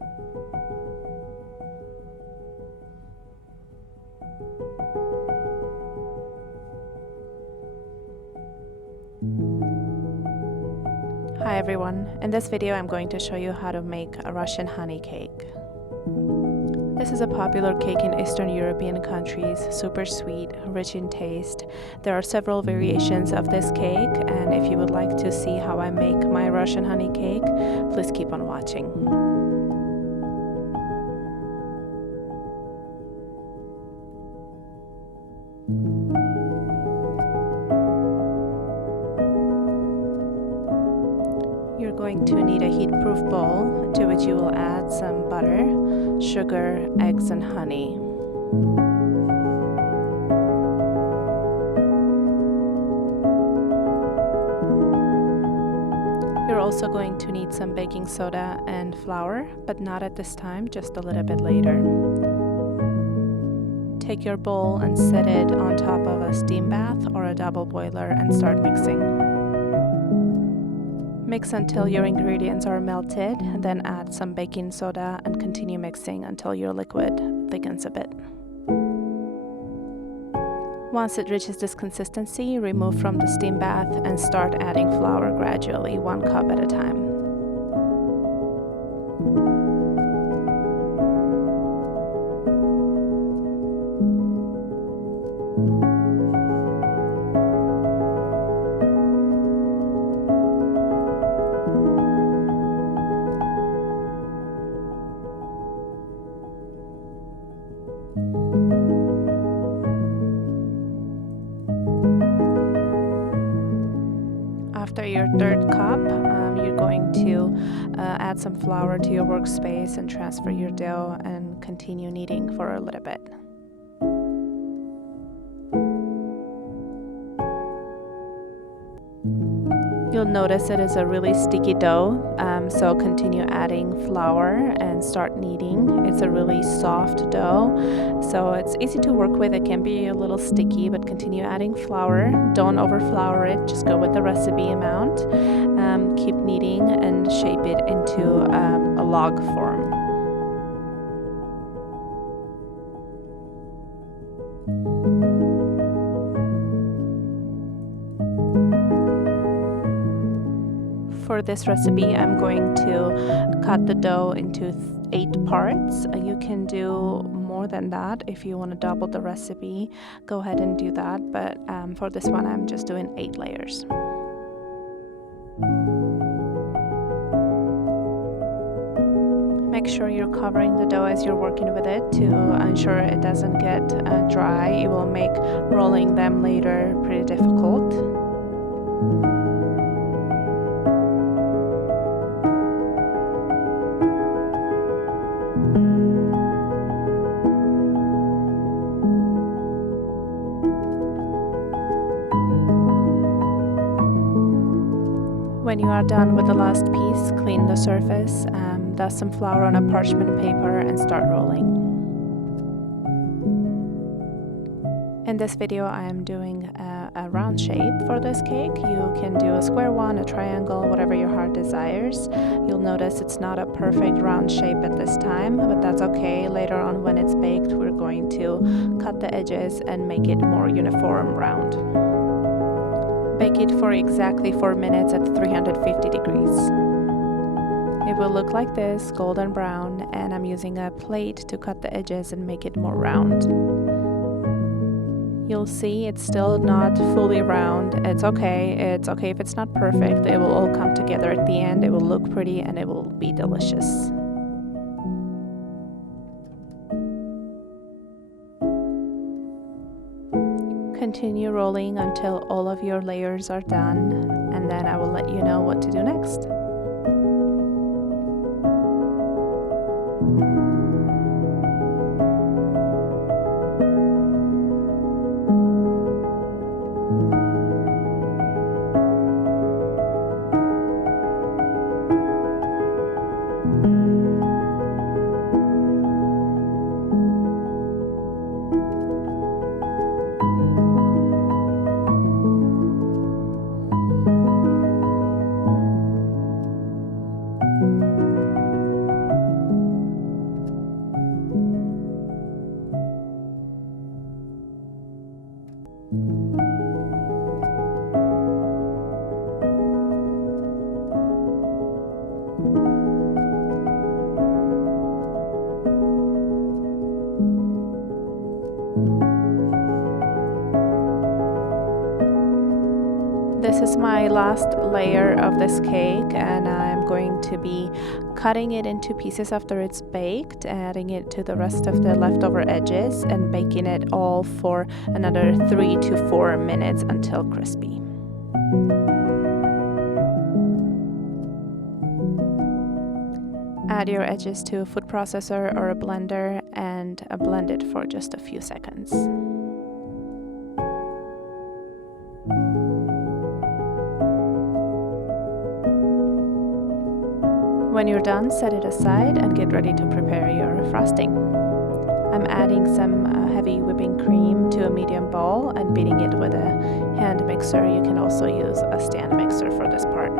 Hi everyone, in this video I'm going to show you how to make a Russian honey cake. This is a popular cake in Eastern European countries, super sweet, rich in taste. There are several variations of this cake, and if you would like to see how I make my Russian honey cake, please keep on watching. You're going to need a heat-proof bowl to which you will add some butter, sugar, eggs, and honey. You're also going to need some baking soda and flour, but not at this time, just a little bit later. Take your bowl and set it on top of a steam bath or a double boiler and start mixing. Mix until your ingredients are melted, then add some baking soda and continue mixing until your liquid thickens a bit. Once it reaches this consistency, remove from the steam bath and start adding flour gradually, 1 cup at a time. After your third cup, you're going to add some flour to your workspace and transfer your dough and continue kneading for a little bit. You'll notice it is a really sticky dough, so continue adding flour and start kneading. It's a really soft dough, so it's easy to work with. It can be a little sticky, but continue adding flour. Don't over-flour it, just go with the recipe amount. Keep kneading and shape it into a log form. For this recipe, I'm going to cut the dough into 8 parts. You can do more than that if you want to double the recipe. Go ahead and do that, but for this one, I'm just doing 8 layers. Make sure you're covering the dough as you're working with it to ensure it doesn't get dry. It will make rolling them later pretty difficult. When you are done with the last piece, clean the surface, dust some flour on a parchment paper and start rolling. In this video I am doing a round shape for this cake. You can do a square one, a triangle, whatever your heart desires. You'll notice it's not a perfect round shape at this time, but that's okay. Later on when it's baked, we're going to cut the edges and make it more uniform round. Bake it for exactly 4 minutes at 350 degrees. It will look like this, golden brown, and I'm using a plate to cut the edges and make it more round. You'll see it's still not fully round. It's okay if it's not perfect. It will all come together at the end. It will look pretty and it will be delicious. Continue rolling until all of your layers are done, and then I will let you know what to do next. This is my last layer of this cake, and I'm going to be cutting it into pieces after it's baked, adding it to the rest of the leftover edges, and baking it all for another 3 to 4 minutes until crispy. Add your edges to a food processor or a blender and blend it for just a few seconds. When you're done, set it aside and get ready to prepare your frosting. I'm adding some heavy whipping cream to a medium bowl and beating it with a hand mixer. You can also use a stand mixer for this part.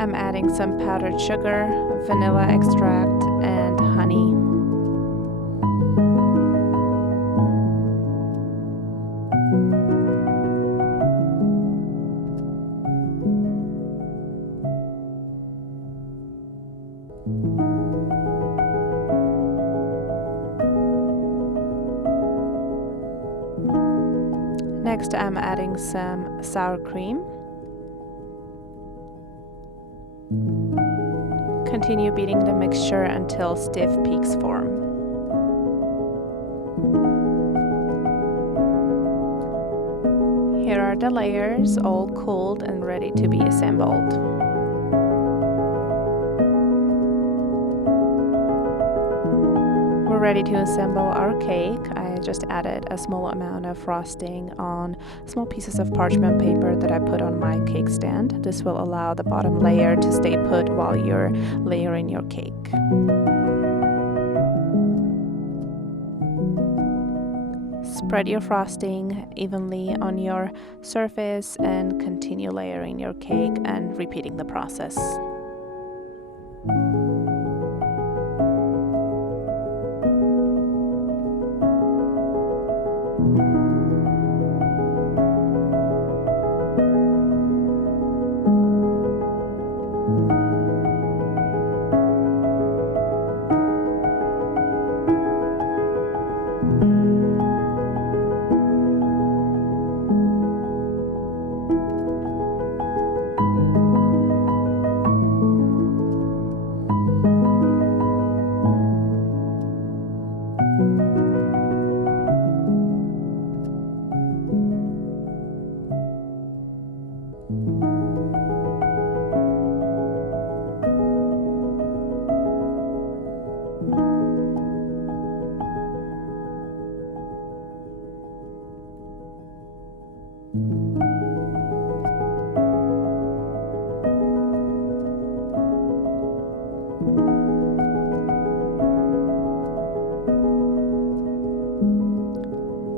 I'm adding some powdered sugar, vanilla extract, and honey. Next, I'm adding some sour cream. Continue beating the mixture until stiff peaks form. Here are the layers, all cooled and ready to be assembled. We're ready to assemble our cake. I just added a small amount of frosting on small pieces of parchment paper that I put on my cake stand. This will allow the bottom layer to stay put while you're layering your cake. Spread your frosting evenly on your surface and continue layering your cake and repeating the process.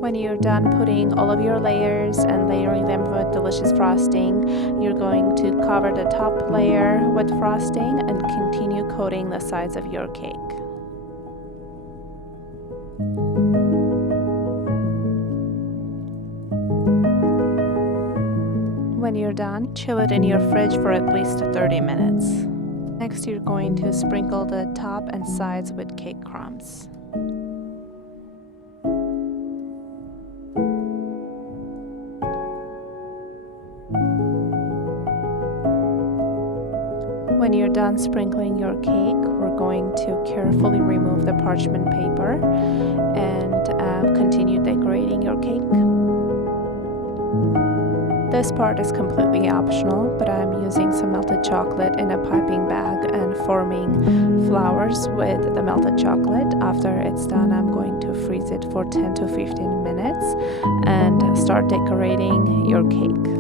When you're done putting all of your layers and layering them with delicious frosting, you're going to cover the top layer with frosting and continue coating the sides of your cake. When you're done, chill it in your fridge for at least 30 minutes. Next, you're going to sprinkle the top and sides with cake crumbs. When you're done sprinkling your cake, we're going to carefully remove the parchment paper and continue decorating your cake. This part is completely optional, but I'm using some melted chocolate in a piping bag and forming flowers with the melted chocolate. After it's done, I'm going to freeze it for 10 to 15 minutes and start decorating your cake.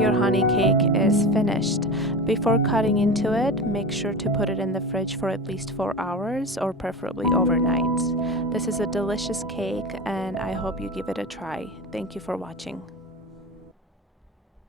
Your honey cake is finished. Before cutting into it, make sure to put it in the fridge for at least 4 hours or preferably overnight. This is a delicious cake and I hope you give it a try. Thank you for watching.